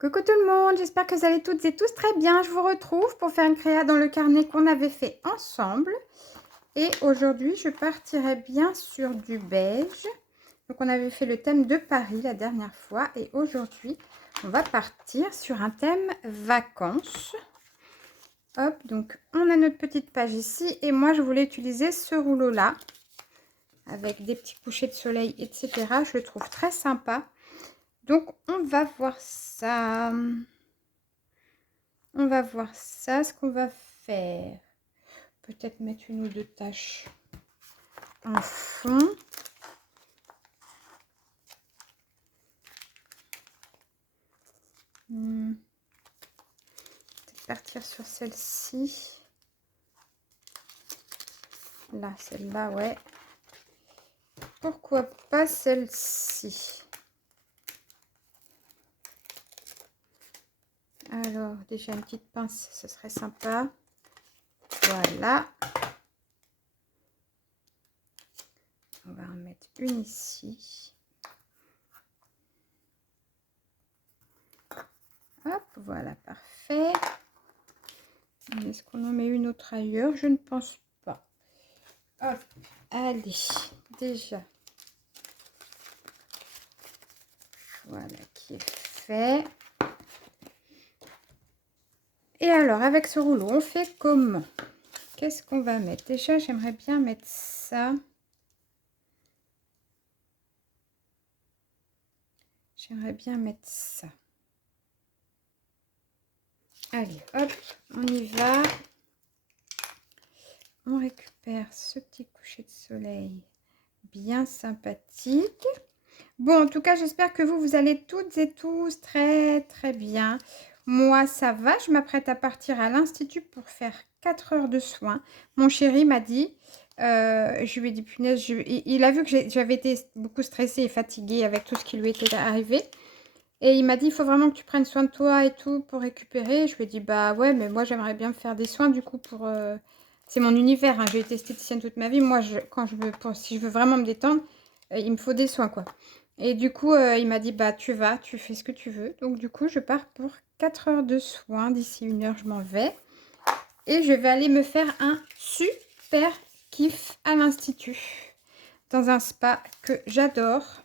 Coucou tout le monde, j'espère que vous allez toutes et tous très bien. Je vous retrouve pour faire une créa dans le carnet qu'on avait fait ensemble. Et aujourd'hui, je partirai bien sur du beige. Donc on avait fait le thème de Paris la dernière fois. Et aujourd'hui, on va partir sur un thème vacances. Hop, donc on a notre petite page ici. Et moi, je voulais utiliser ce rouleau-là. Avec des petits couchers de soleil, etc. Je le trouve très sympa. Donc on va voir ça. On va voir ça, ce qu'on va faire. Peut-être mettre une ou deux taches en fond. Peut-être partir sur celle-ci. Là, celle-là, ouais. Pourquoi pas celle-ci? Alors, déjà une petite pince, ce serait sympa. Voilà. On va en mettre une ici. Hop, voilà, parfait. Est-ce qu'on en met une autre ailleurs? Je ne pense pas. Hop, allez, déjà. Voilà, qui est fait. Et alors, avec ce rouleau, on fait comment? Qu'est-ce qu'on va mettre? Déjà, j'aimerais bien mettre ça. J'aimerais bien mettre ça. Allez, hop, on y va. On récupère ce petit coucher de soleil bien sympathique. Bon, en tout cas, j'espère que vous allez toutes et tous très, très bien. Moi, ça va. Je m'apprête à partir à l'institut pour faire 4 heures de soins. Mon chéri m'a dit, je lui ai dit, punaise, il a vu que j'avais été beaucoup stressée et fatiguée avec tout ce qui lui était arrivé. Et il m'a dit, il faut vraiment que tu prennes soin de toi et tout pour récupérer. Je lui ai dit, bah ouais, mais moi, j'aimerais bien me faire des soins du coup pour... C'est mon univers, hein. J'ai été esthéticienne toute ma vie. Moi, si je veux vraiment me détendre, il me faut des soins, quoi. Et du coup, il m'a dit, bah tu vas, tu fais ce que tu veux. Donc du coup, je pars pour 4 heures de soins. D'ici 1 heure, je m'en vais. Et je vais aller me faire un super kiff à l'institut. Dans un spa que j'adore.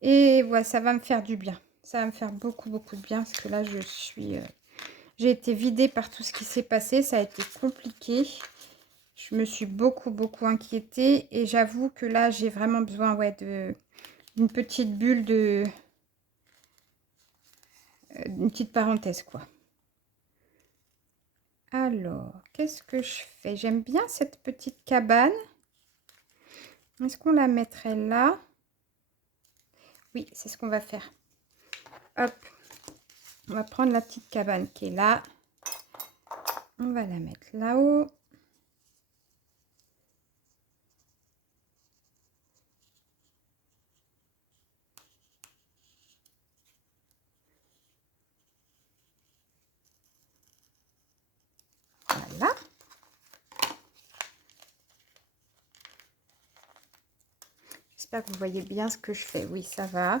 Et voilà, ça va me faire du bien. Ça va me faire beaucoup, beaucoup de bien. Parce que là, j'ai été vidée par tout ce qui s'est passé. Ça a été compliqué. Je me suis beaucoup, beaucoup inquiétée. Et j'avoue que là, j'ai vraiment besoin, ouais, d'une petite bulle une petite parenthèse, quoi. Alors, qu'est-ce que je fais? J'aime bien cette petite cabane. Est-ce qu'on la mettrait là? Oui, c'est ce qu'on va faire. Hop. On va prendre la petite cabane qui est là. On va la mettre là-haut. Voilà. J'espère que vous voyez bien ce que je fais. Oui, ça va.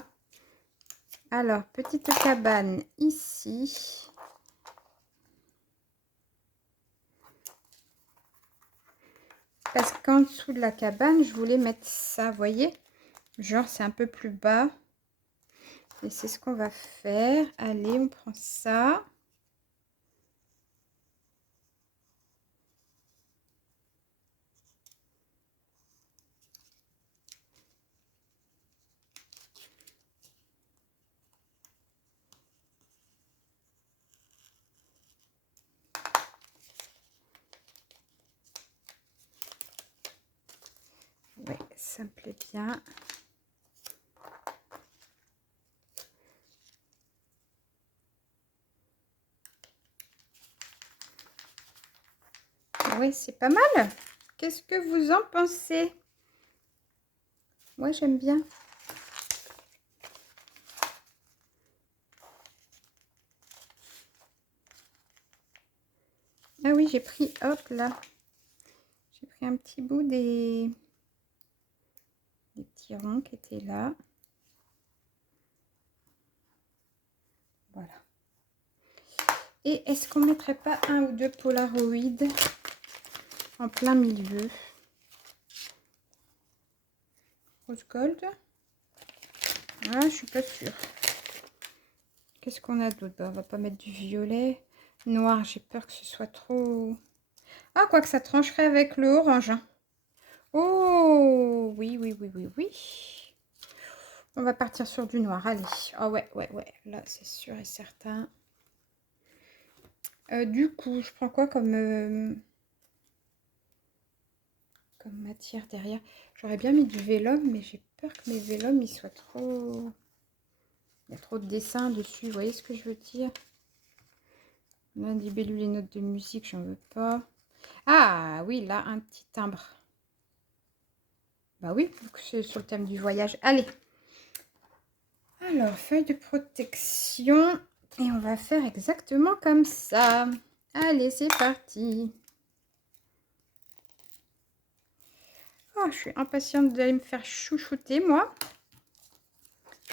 Alors, petite cabane ici. Parce qu'en dessous de la cabane, je voulais mettre ça, vous voyez? Genre, c'est un peu plus bas. Et c'est ce qu'on va faire. Allez, on prend ça. Oui, ça me plaît bien. Oui, c'est pas mal. Qu'est-ce que vous en pensez? Moi, j'aime bien. Ah oui, j'ai pris, hop là. J'ai pris un petit bout des petits ronds qui étaient là. Voilà. Et est-ce qu'on ne mettrait pas un ou deux Polaroid en plein milieu? Rose gold. Ah, je suis pas sûre. Qu'est-ce qu'on a d'autre? On va pas mettre du violet. Noir, j'ai peur que ce soit trop... Ah, quoi que ça trancherait avec le orange. Hein. Oh, oui, oui, oui, oui, oui. On va partir sur du noir, allez. Ah ouais, ouais, ouais. Là, c'est sûr et certain. Du coup, je prends quoi comme matière derrière? J'aurais bien mis du vélum, mais j'ai peur que mes vélums, ils soient trop... Il y a trop de dessins dessus, vous voyez ce que je veux dire? On a des libellule, les notes de musique, j'en veux pas. Ah oui, là, un petit timbre. Bah oui, c'est sur le thème du voyage. Allez. Alors, feuille de protection. Et on va faire exactement comme ça. Allez, c'est parti. Oh, je suis impatiente d'aller me faire chouchouter, moi.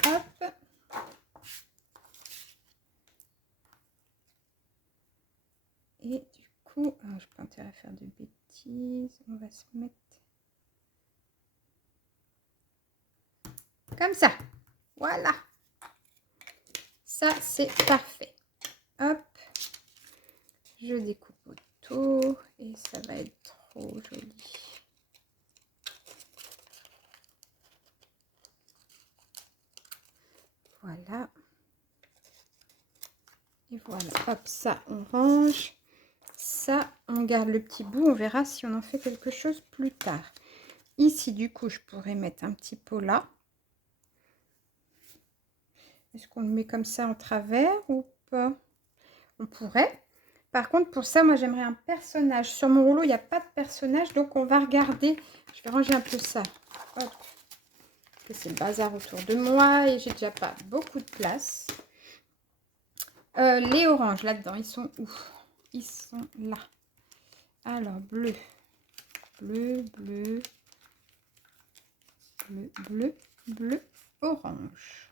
Hop. Et du coup, je n'ai pas intérêt à faire de bêtises. On va se mettre comme ça. Voilà. Ça, c'est parfait. Hop. Je découpe autour et ça va être trop joli. Voilà. Et voilà. Hop, ça, on range. Ça, on garde le petit bout. On verra si on en fait quelque chose plus tard. Ici, du coup, je pourrais mettre un petit pot là. Est-ce qu'on le met comme ça en travers ou pas? On pourrait. Par contre, pour ça, moi, j'aimerais un personnage. Sur mon rouleau, il n'y a pas de personnage. Donc, on va regarder. Je vais ranger un peu ça. Hop. Parce que c'est le bazar autour de moi. Et j'ai déjà pas beaucoup de place. Les oranges, là-dedans, ils sont où? Ils sont là. Alors, bleu. Bleu, bleu. Bleu, bleu, bleu, orange.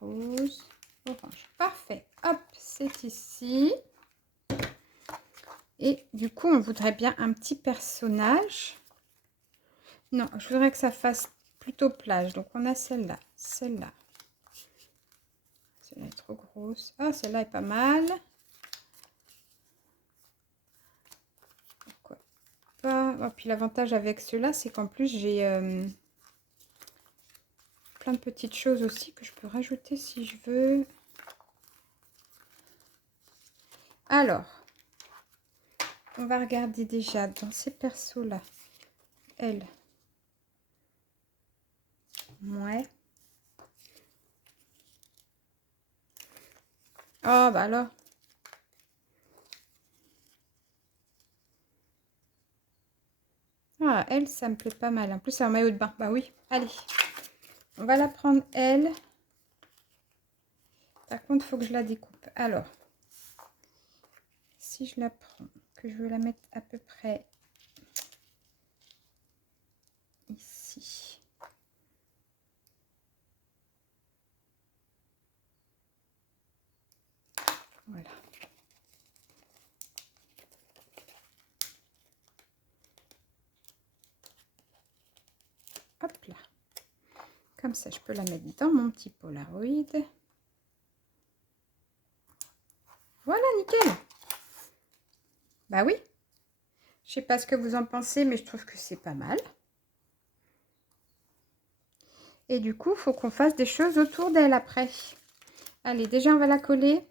Rose, orange. Parfait. Hop, c'est ici. Et du coup, on voudrait bien un petit personnage. Non, je voudrais que ça fasse plutôt plage. Donc, on a celle-là, celle-là. Celle-là est trop grosse. Ah, celle-là est pas mal. Pourquoi pas? Oh, puis l'avantage avec ceux-là, c'est qu'en plus, j'ai plein de petites choses aussi que je peux rajouter si je veux. Alors, on va regarder déjà dans ces persos-là. Elle. Ouais. Oh, bah alors. Ah, elle, ça me plaît pas mal. En plus, c'est un maillot de bain. Bah oui, allez. On va la prendre, elle. Par contre, il faut que je la découpe. Alors, si je la prends, que je veux la mettre à peu près ici. Voilà. Hop là. Comme ça, je peux la mettre dans mon petit Polaroid. Voilà, nickel. Bah oui. Je sais pas ce que vous en pensez, mais je trouve que c'est pas mal. Et du coup, il faut qu'on fasse des choses autour d'elle après. Allez, déjà, on va la coller.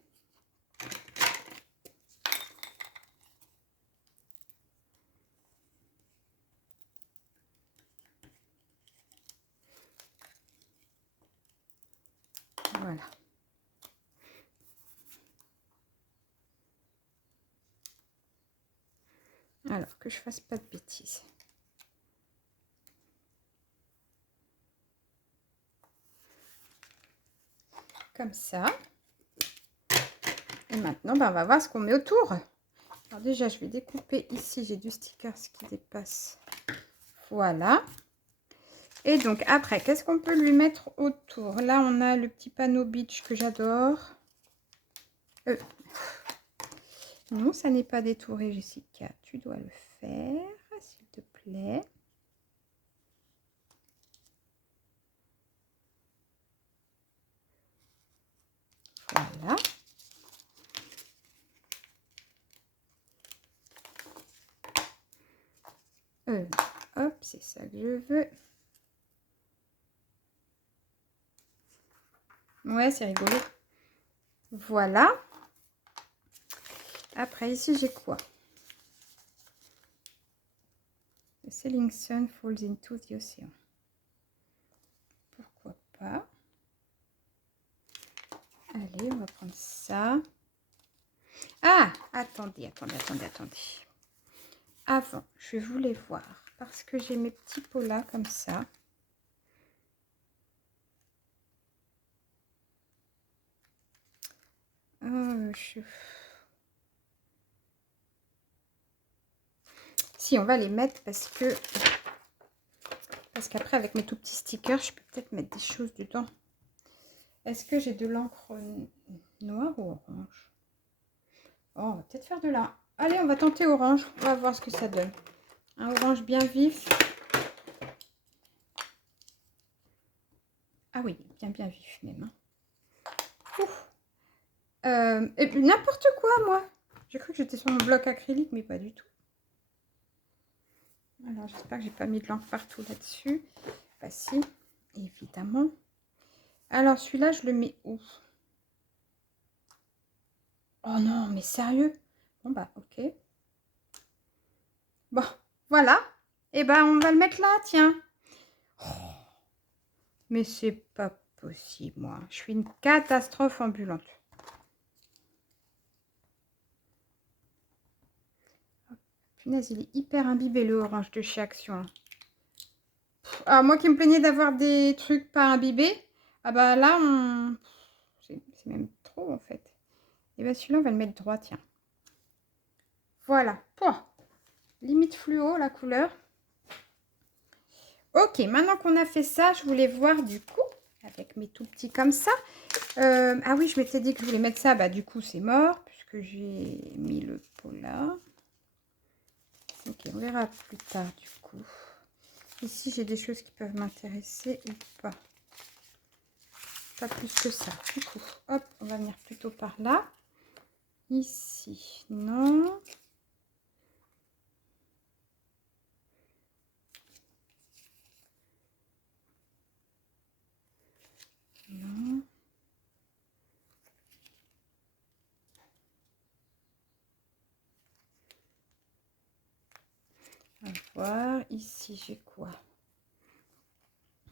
Voilà. Alors, que je fasse pas de bêtises. Comme ça. Et maintenant, ben, on va voir ce qu'on met autour. Alors déjà, je vais découper ici. J'ai du stickers qui dépasse. Voilà. Et donc, après, qu'est-ce qu'on peut lui mettre autour? Là, on a le petit panneau beach que j'adore. Non, ça n'est pas détouré, Jessica. Tu dois le faire, s'il te plaît. Voilà. Hop, c'est ça que je veux. Ouais, c'est rigolo. Voilà. Après, ici, j'ai quoi? The Selling Sun falls into the ocean. Pourquoi pas? Allez, on va prendre ça. Ah, attendez. Avant, je voulais voir, parce que j'ai mes petits pots là, comme ça. Si, on va les mettre parce qu'après, avec mes tout petits stickers, je peux peut-être mettre des choses dedans. Est-ce que j'ai de l'encre noire ou orange? Oh, on va peut-être faire de là. Allez, on va tenter orange. On va voir ce que ça donne. Un orange bien vif. Ah oui, bien vif même. Et puis n'importe quoi, moi. J'ai cru que j'étais sur mon bloc acrylique, mais pas du tout. Alors, j'espère que j'ai pas mis de l'encre partout là-dessus. Bah si, évidemment. Alors, celui-là, je le mets où? Oh non, mais sérieux? Bon, bah, ok. Bon, voilà. Et ben, on va le mettre là, tiens. Oh, mais c'est pas possible, moi. Je suis une catastrophe ambulante. Punaise, il est hyper imbibé, le orange de chez Action. Alors, moi qui me plaignais d'avoir des trucs pas imbibés, ah bah là, c'est même trop, en fait. Et bien, celui-là, on va le mettre droit, tiens. Voilà. Pouah. Limite fluo, la couleur. Ok, maintenant qu'on a fait ça, je voulais voir du coup, avec mes tout petits comme ça. Ah oui, je m'étais dit que je voulais mettre ça. Bah du coup, c'est mort, puisque j'ai mis le pot là. Ok, on verra plus tard du coup. Ici, j'ai des choses qui peuvent m'intéresser ou pas. Pas plus que ça. Du coup, hop, on va venir plutôt par là. Ici, non. Non. On va voir. Ici, j'ai quoi?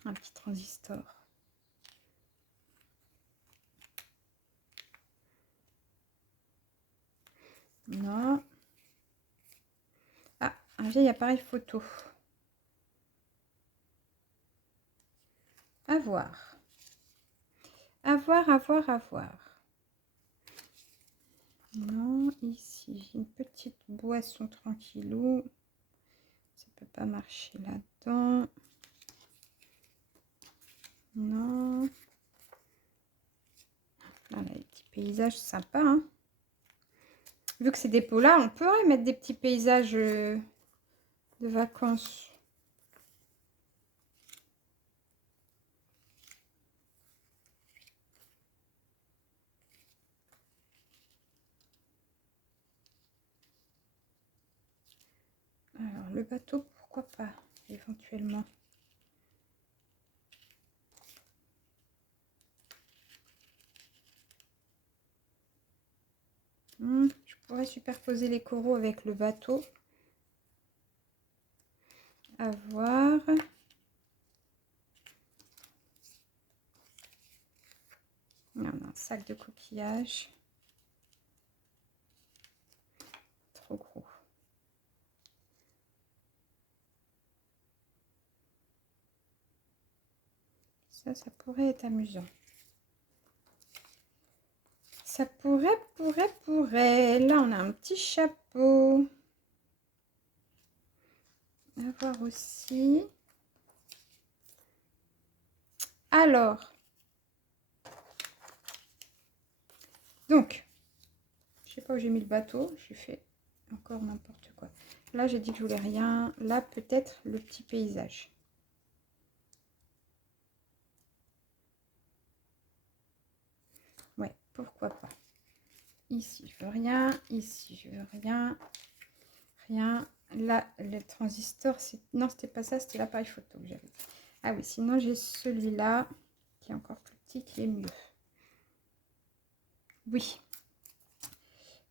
Un petit transistor. Non. Ah, un vieil appareil photo. À voir. À voir, à voir, à voir. Non, ici, j'ai une petite boisson tranquillou. Ça peut pas marcher là-dedans. Non. Là, les petits paysages sympas. Hein. Vu que c'est des pots là, on pourrait mettre des petits paysages de vacances. Alors, le bateau, pourquoi pas, éventuellement. Je pourrais superposer les coraux avec le bateau. À voir. On a un sac de coquillages. Trop gros. Ça pourrait être amusant. Ça pourrait. Là, on a un petit chapeau. À voir aussi. Alors. Donc. Je sais pas où j'ai mis le bateau. J'ai fait encore n'importe quoi. Là, j'ai dit que je voulais rien. Là, peut-être le petit paysage. Ouais, pourquoi pas. Ici, je veux rien. Ici, je veux rien. Rien. Là, le transistor, non, c'était pas ça, c'était l'appareil photo que j'avais. Ah oui, sinon, j'ai celui-là qui est encore plus petit, qui est mieux. Oui.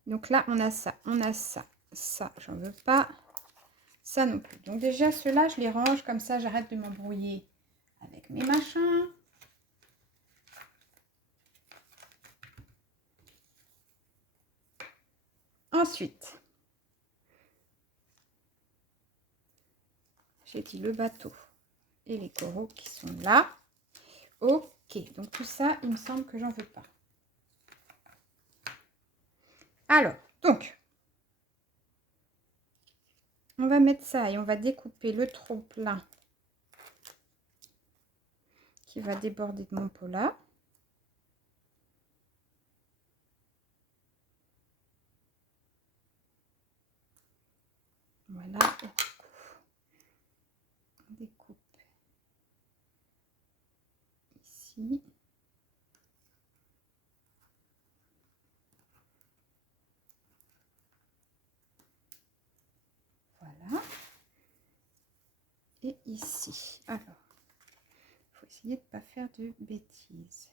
Donc là, on a ça, ça, j'en veux pas. Ça non plus. Donc déjà, ceux-là, je les range comme ça, j'arrête de m'embrouiller avec mes machins. Ensuite, j'ai dit le bateau et les coraux qui sont là. Ok, donc tout ça, il me semble que j'en veux pas. Alors, donc, on va mettre ça et on va découper le trop-plein qui va déborder de mon pot là. Voilà, et on découpe ici. Voilà. Et ici. Alors, il faut essayer de ne pas faire de bêtises.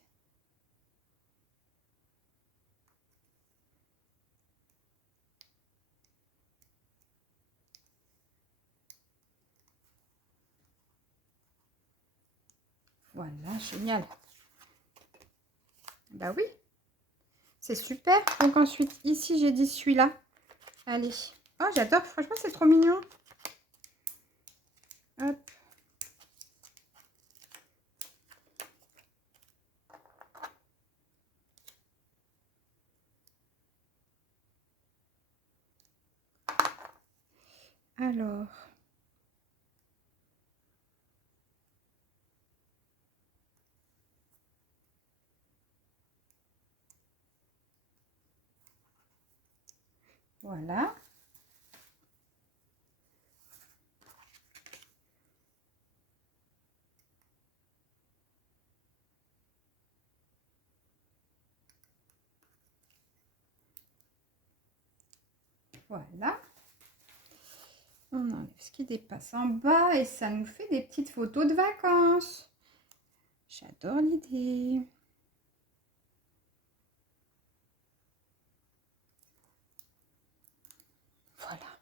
Voilà, génial. Bah oui, c'est super. Donc ensuite, ici, j'ai dit celui-là. Allez. Oh, j'adore. Franchement, c'est trop mignon. Hop. Alors. Voilà. Voilà. On enlève ce qui dépasse en bas et ça nous fait des petites photos de vacances. J'adore l'idée. Voilà.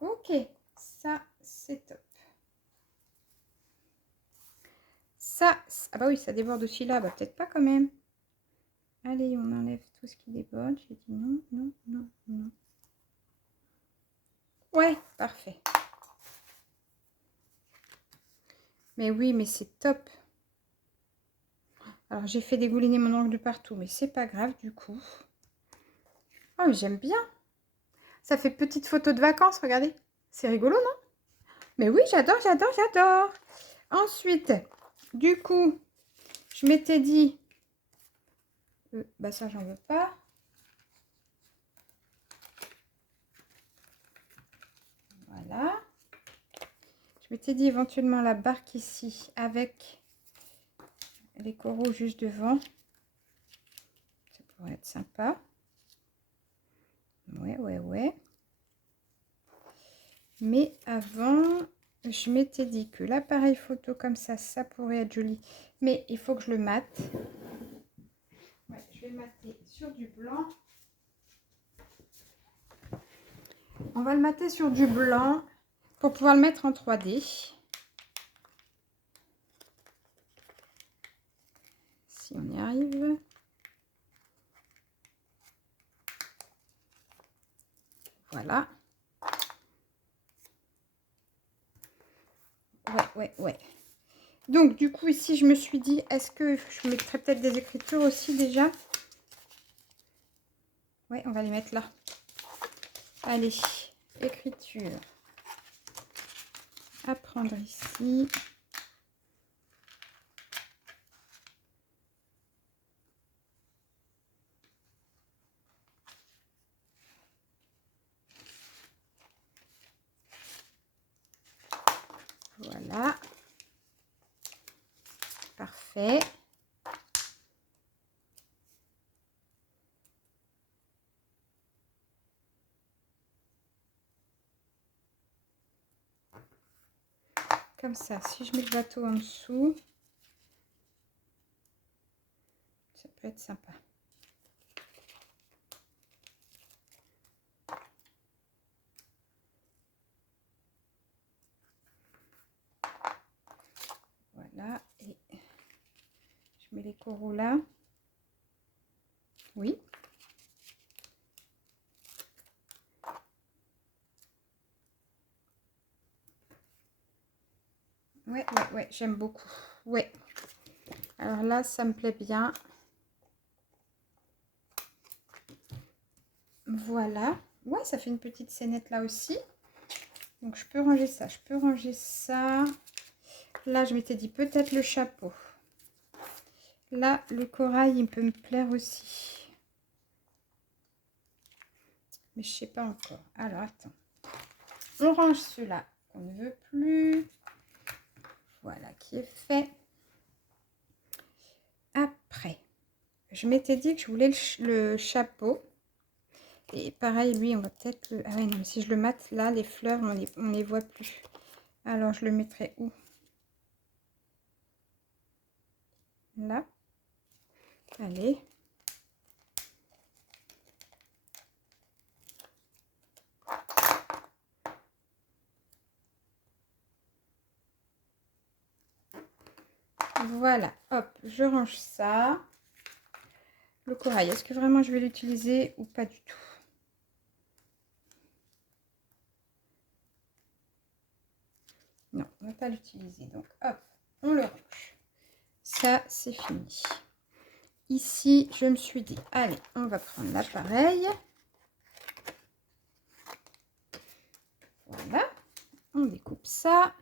Ok, ça c'est top. Ça, ah bah oui, ça déborde aussi là, bah peut-être pas quand même. Allez, on enlève tout ce qui déborde. J'ai dit non, non, non, non. Ouais, parfait. Mais oui, mais c'est top. Alors, j'ai fait dégouliner mon ongle de partout, mais c'est pas grave du coup. Oh, mais j'aime bien. Ça fait petite photo de vacances, regardez. C'est rigolo, non? Mais oui, j'adore, j'adore, j'adore. Ensuite, du coup, je m'étais dit... bah ça, j'en veux pas. Voilà. Je m'étais dit éventuellement la barque ici avec les coraux juste devant. Ça pourrait être sympa. Ouais, ouais, ouais. Mais avant, je m'étais dit que l'appareil photo comme ça pourrait être joli. Mais il faut que je le mate. Ouais, je vais mater sur du blanc. On va le mater sur du blanc pour pouvoir le mettre en 3D. Si on y arrive. Voilà. Ouais. Donc, du coup, ici, je me suis dit, est-ce que je mettrais peut-être des écritures aussi déjà? Ouais, on va les mettre là. Allez, écriture. Apprendre ici. fait. Comme ça, si je mets le bateau en dessous, ça peut être sympa. Voilà, et je mets les coraux là. Oui. Ouais, j'aime beaucoup. Ouais. Alors là, ça me plaît bien. Voilà. Ouais, ça fait une petite scénette là aussi. Donc, je peux ranger ça. Je peux ranger ça. Là, je m'étais dit peut-être le chapeau. Là, le corail, il peut me plaire aussi. Mais je sais pas encore. Alors, attends. On range ceux-là qu'on ne veut plus. Voilà, qui est fait. Après, je m'étais dit que je voulais le chapeau. Et pareil, lui, on va peut-être le... Ah ouais, non, mais si je le mate, là, les fleurs, on les voit plus. Alors, je le mettrai où? Là. Allez. Voilà, hop, je range ça. Le corail, est-ce que vraiment je vais l'utiliser ou pas du tout? Non, on ne va pas l'utiliser. Donc, hop, on le range. Ça, c'est fini. Ici, je me suis dit, allez, on va prendre l'appareil. Voilà, on découpe ça.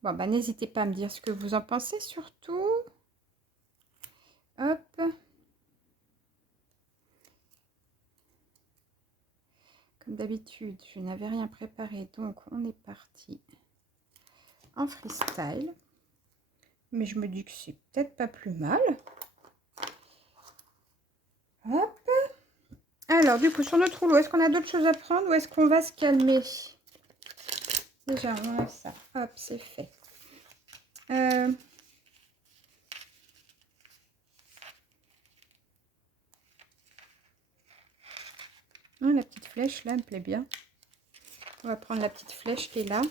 Bon, bah, n'hésitez pas à me dire ce que vous en pensez surtout. Hop. Comme d'habitude, je n'avais rien préparé, donc on est parti en freestyle. Mais je me dis que c'est peut-être pas plus mal. Hop. Alors, du coup, sur notre rouleau, est-ce qu'on a d'autres choses à prendre ou est-ce qu'on va se calmer? Déjà, on enlève ça. Hop, c'est fait. Oh, la petite flèche, là, elle me plaît bien. On va prendre la petite flèche qui est là.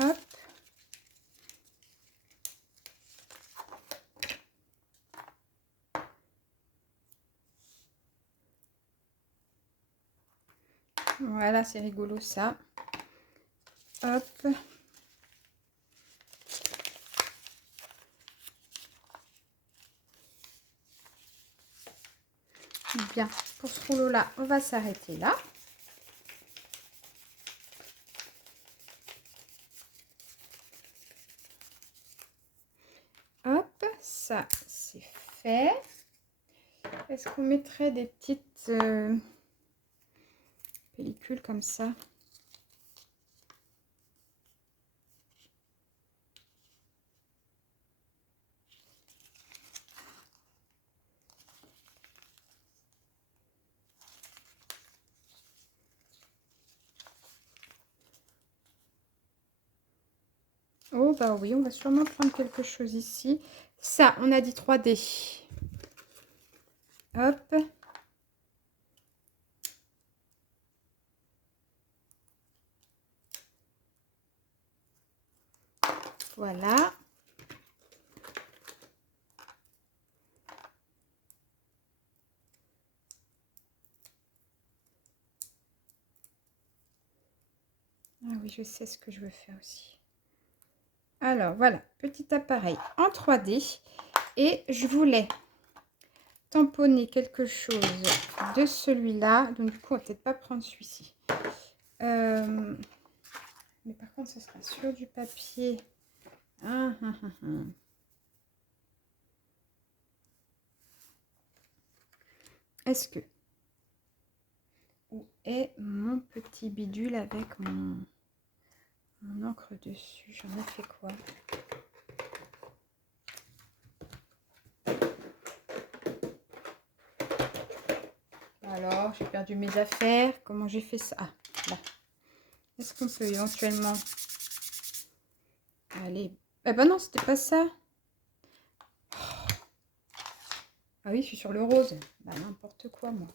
Hop. Voilà, c'est rigolo ça. Hop. Bien, pour ce rouleau-là, on va s'arrêter là. Hop, ça, c'est fait. Est-ce qu'on mettrait des petites pellicules comme ça? Oh, bah oui, on va sûrement prendre quelque chose ici. Ça, on a dit 3D. Hop. Voilà. Ah oui, je sais ce que je veux faire aussi. Alors, voilà, petit appareil en 3D. Et je voulais tamponner quelque chose de celui-là. Donc, du coup, on va peut-être pas prendre celui-ci. Mais par contre, ce sera sur du papier. Ah, ah, ah, ah. Est-ce que... Où est mon petit bidule avec mon encre dessus? J'en ai fait quoi? Alors, j'ai perdu mes affaires. Comment j'ai fait ça? Ah, là. Est-ce qu'on peut éventuellement... Allez. Eh ben non, c'était pas ça. Ah oui, je suis sur le rose. Bah n'importe quoi, moi.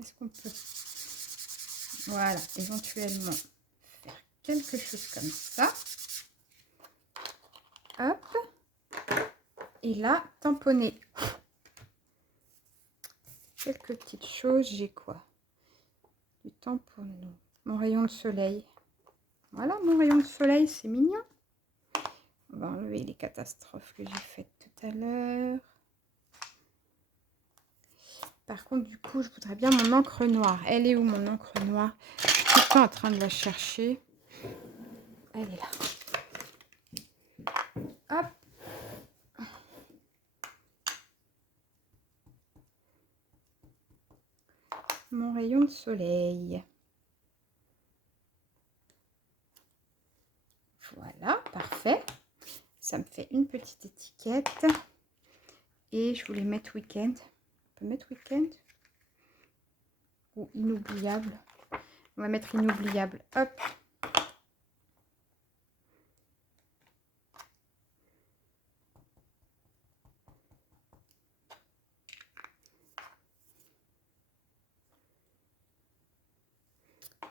Est-ce qu'on peut... Voilà, éventuellement faire quelque chose comme ça. Hop. Et là, tamponner. Quelques petites choses. J'ai quoi? Du tampon. Mon rayon de soleil. Voilà, mon rayon de soleil, c'est mignon. On va enlever les catastrophes que j'ai faites tout à l'heure. Par contre, du coup, je voudrais bien mon encre noire. Elle est où, mon encre noire? Je suis tout le temps en train de la chercher. Elle est là. Hop. Mon rayon de soleil. Voilà, parfait. Ça me fait une petite étiquette. Et je voulais mettre week-end. On peut mettre week-end ou inoubliable. On va mettre inoubliable. Hop.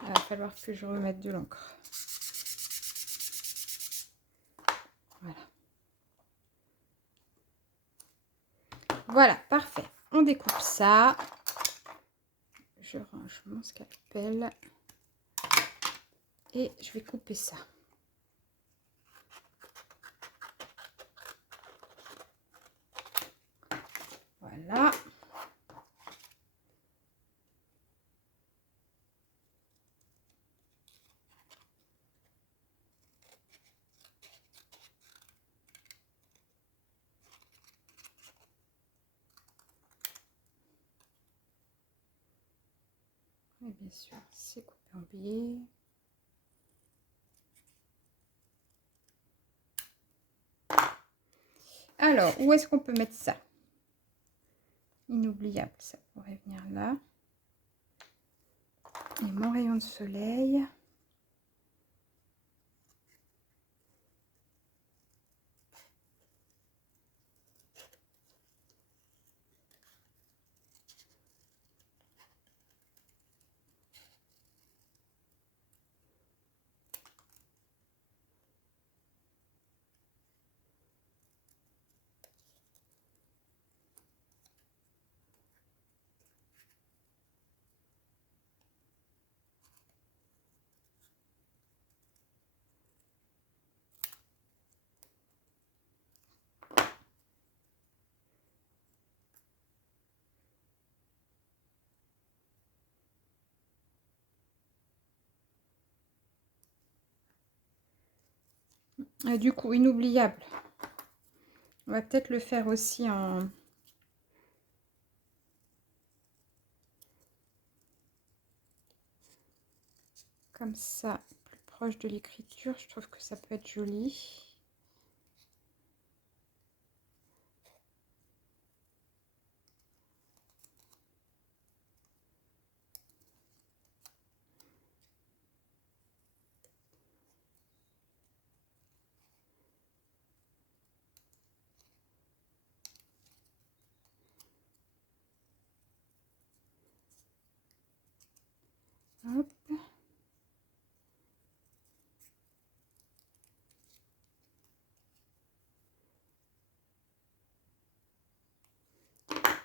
Il va falloir que je remette de l'encre. Voilà. Voilà, parfait. On découpe ça. Je range mon scalpel. Et je vais couper ça. Voilà. Et bien sûr, c'est coupé en biais. Alors, où est-ce qu'on peut mettre ça? Inoubliable, ça pourrait venir là. Et mon rayon de soleil. Et du coup, inoubliable. On va peut-être le faire aussi en... Comme ça, plus proche de l'écriture. Je trouve que ça peut être joli. Hop.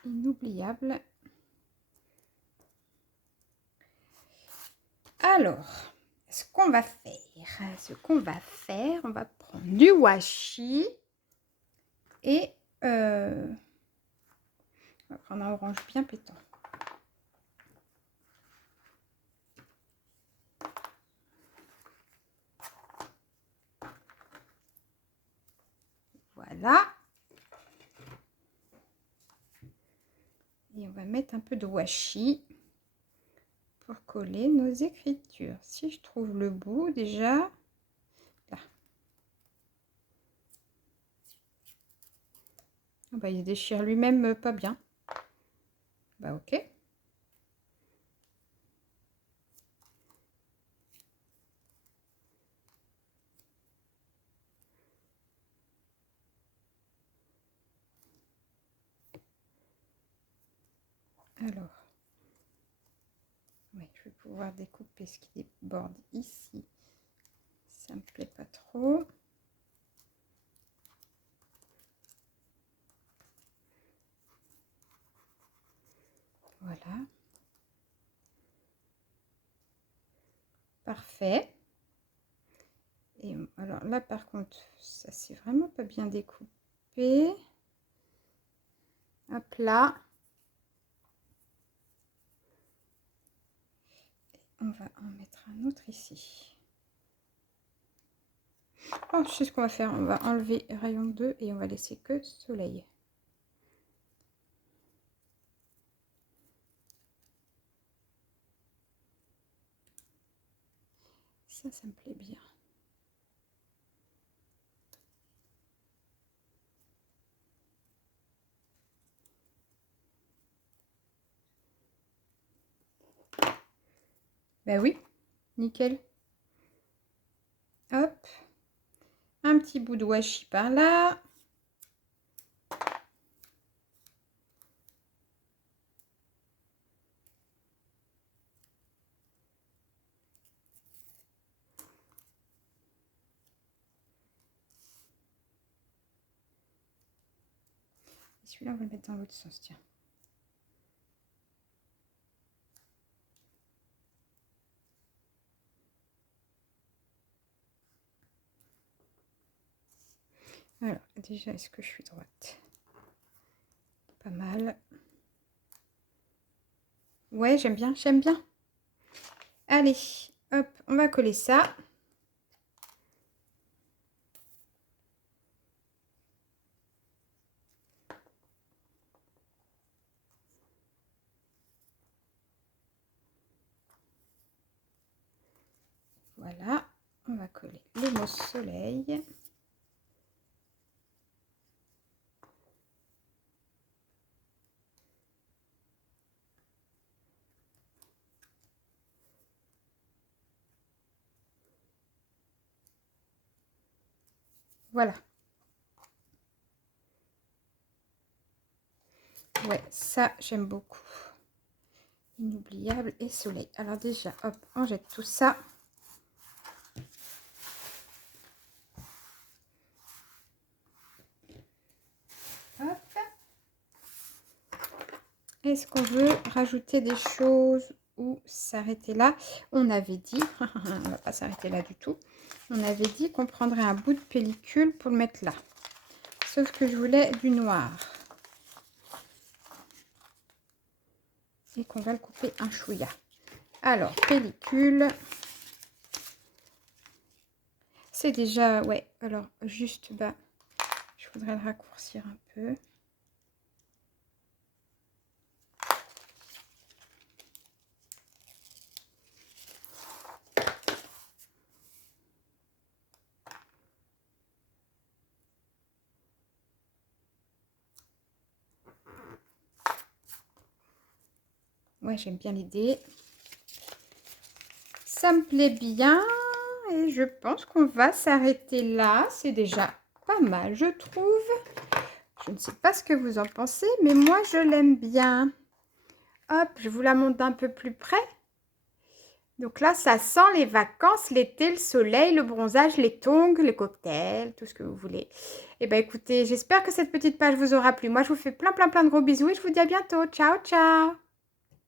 Inoubliable. Alors, ce qu'on va faire, on va prendre du washi et On va prendre un orange bien pétant. Voilà. Et on va mettre un peu de washi pour coller nos écritures. Si je trouve le bout déjà, là. Ah bah, il se déchire lui-même pas bien. Bah ok. Alors, ouais, je vais pouvoir découper ce qui déborde ici. Ça me plaît pas trop. Voilà. Parfait. Et alors là, par contre, ça c'est vraiment pas bien découpé. Hop là. On va en mettre un autre ici. Oh, je sais ce qu'on va faire. On va enlever rayon 2 et on va laisser que soleil. Ça me plaît bien. Ben oui, nickel. Hop. Un petit bout de washi par là. Celui-là, on va le mettre dans l'autre sens, tiens. Alors, déjà, est-ce que je suis droite? Pas mal. Ouais, j'aime bien, j'aime bien. Allez, hop, on va coller ça. Voilà, on va coller les mots soleil. Voilà. Ouais, ça, j'aime beaucoup. Inoubliable et soleil. Alors déjà, hop, on jette tout ça. Est-ce qu'on veut rajouter des choses ou s'arrêter là? On avait dit, on va pas s'arrêter là du tout. On avait dit qu'on prendrait un bout de pellicule pour le mettre là. Sauf que je voulais du noir. Et qu'on va le couper un chouïa. Alors, pellicule. C'est déjà, ouais, alors juste, bah, je voudrais le raccourcir un peu. Ouais, j'aime bien l'idée. Ça me plaît bien. Et je pense qu'on va s'arrêter là. C'est déjà pas mal, je trouve. Je ne sais pas ce que vous en pensez, mais moi, je l'aime bien. Hop, je vous la montre d'un peu plus près. Donc là, ça sent les vacances, l'été, le soleil, le bronzage, les tongs, les cocktails, tout ce que vous voulez. Et bien, écoutez, j'espère que cette petite page vous aura plu. Moi, je vous fais plein de gros bisous et je vous dis à bientôt. Ciao, ciao!